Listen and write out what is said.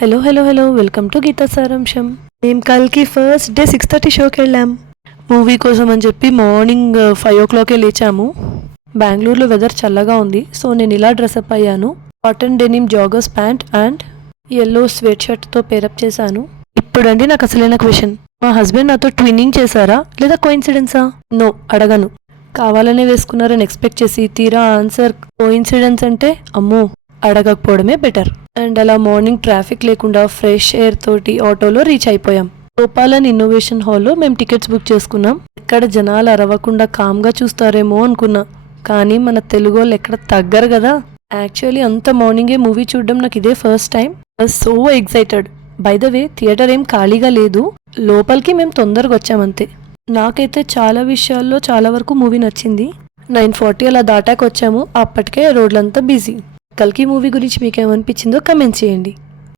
Hello hello hello welcome to Gita సారాంశం. మేము కల్కి ఫస్ట్ డే 6:30 షోకి వెళ్ళాం. మూవీ కోసం అని చెప్పి మార్నింగ్ 5 o'clock లేచాము. బెంగళూరులో వెదర్ చల్లగా ఉంది, సో నేను ఇలా డ్రెస్అప్ అయ్యాను. Cotton denim joggers pant and yellow sweat షర్ట్తో పేరప్ చేశాను. ఇప్పుడండి నాకు అసలైన క్వశ్చన్, మా హస్బెండ్ నాతో ట్విన్నింగ్ చేశారా లేదా కోఇన్సిడెన్సా? నో, అడగను. కావాలనే వేసుకున్నారని ఎక్స్పెక్ట్ చేసి తీరా ఆన్సర్ కోఇన్సిడెన్స్ అంటే అమ్మో, అడగకపోవడమే బెటర్. అండ్ అలా మార్నింగ్ ట్రాఫిక్ లేకుండా ఫ్రెష్ ఎయిర్ తోటి ఆటోలో రీచ్ అయిపోయాం. గోపాలన్ ఇన్నోవేషన్ హాల్లో మేము టికెట్స్ బుక్ చేసుకున్నాం. ఎక్కడ జనాలు అరవకుండా కామ్గా చూస్తారేమో అనుకున్నా, కానీ మన తెలుగు వాళ్ళు ఎక్కడ తగ్గరు కదా. యాక్చువల్లీ అంత మార్నింగే మూవీ చూడడం నాకు ఇదే first time. So excited. By the way theatre ఏం ఖాళీగా లేదు, లోపలికి మేము తొందరగా వచ్చామంతే. నాకైతే చాలా విషయాల్లో చాలా వరకు మూవీ నచ్చింది. 9:40 అలా దాటాక వచ్చాము, అప్పటికే రోడ్లంతా బిజీ. కల్కి మూవీ గురించి మీకేమనిపించిందో కమెంట్ చేయండి.